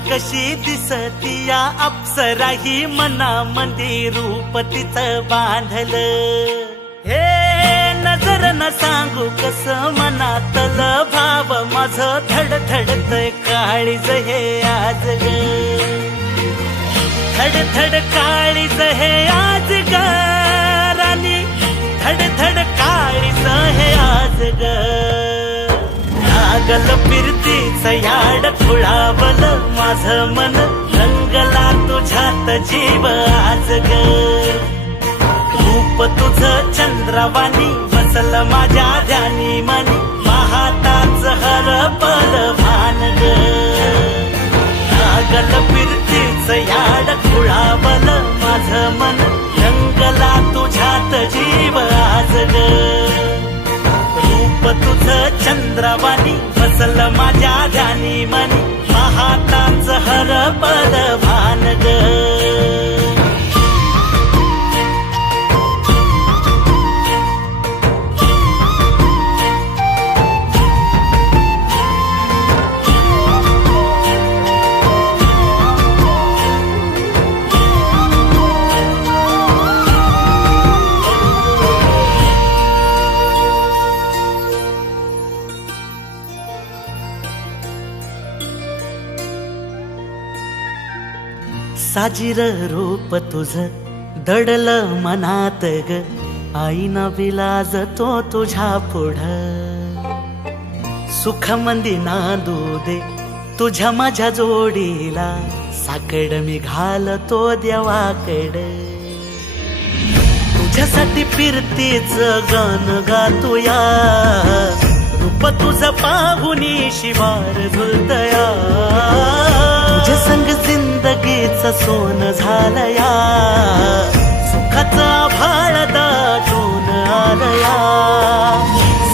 कशी दिसती या अप्सरा ही मनामध्ये रूप तिचं बांधलं. हे नजर न सांगू कस मनातल भाव माझं धडधडतय काळीज हे आज ग. धडधड काळीज हे आज ग राणी, धडधड काळीज हे आज ग. लागल फिरतीच याड खुळावल माझं मन, रंगला तुझ्यात जीव आज ग. रूप तुझं चंद्रवाणी बसल माझ्या ध्यानी मनी, पाहताच हरपल भान ग. लागल फिरतीच याड खुळावल माझं मन, रंगला तुझ्यात जीव आज ग. रूप तुझं चंद्रवाणी बसल माझ्या ध्यानी मनी, पाहताच हरपल भान ग. साजीर रूप तुझं दडल मनात ग, आईना विलाज तो तुझ्या पुढं. सुख मंदी नांदू दे तुझ्या माझ्या जोडीला, साकड मी घालतो देवाकड. तुझ्यासाठी फिरतीच गान गातोया, रूप तुझं पाहुनी शिवार झुलतया. तुझ्या संग जिंदगीच सोन झालया, सुखाचा भाळ दाटून आलया.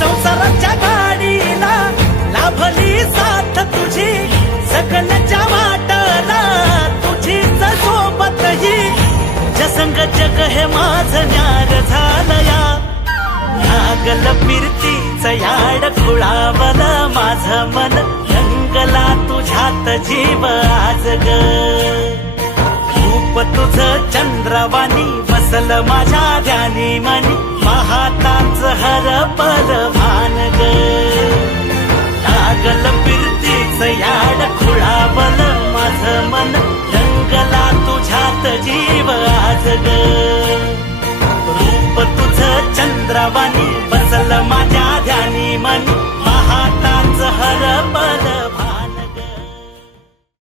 संसाराच्या गाडीला लाभली साथ तुझी, सगळ्याच्या वाटला तुझीच सोबत ही. तुझ्या संग जग हे माझं न्यार झालया. लागल फिरतीच याड खुळावल माझं मन, रंगला तुझ्यात जीव आज ग. रूप तुझं चंद्रवाणी बसल माझ्या ध्यानी मनी, पाहताच हरपल भान ग. लागल फिरतीच याड खुळावल माझं मन, रंगला तुझ्यात जीव आज ग. रूप तुझं चंद्रवाणी बसल माझ्या ध्यानी मनी,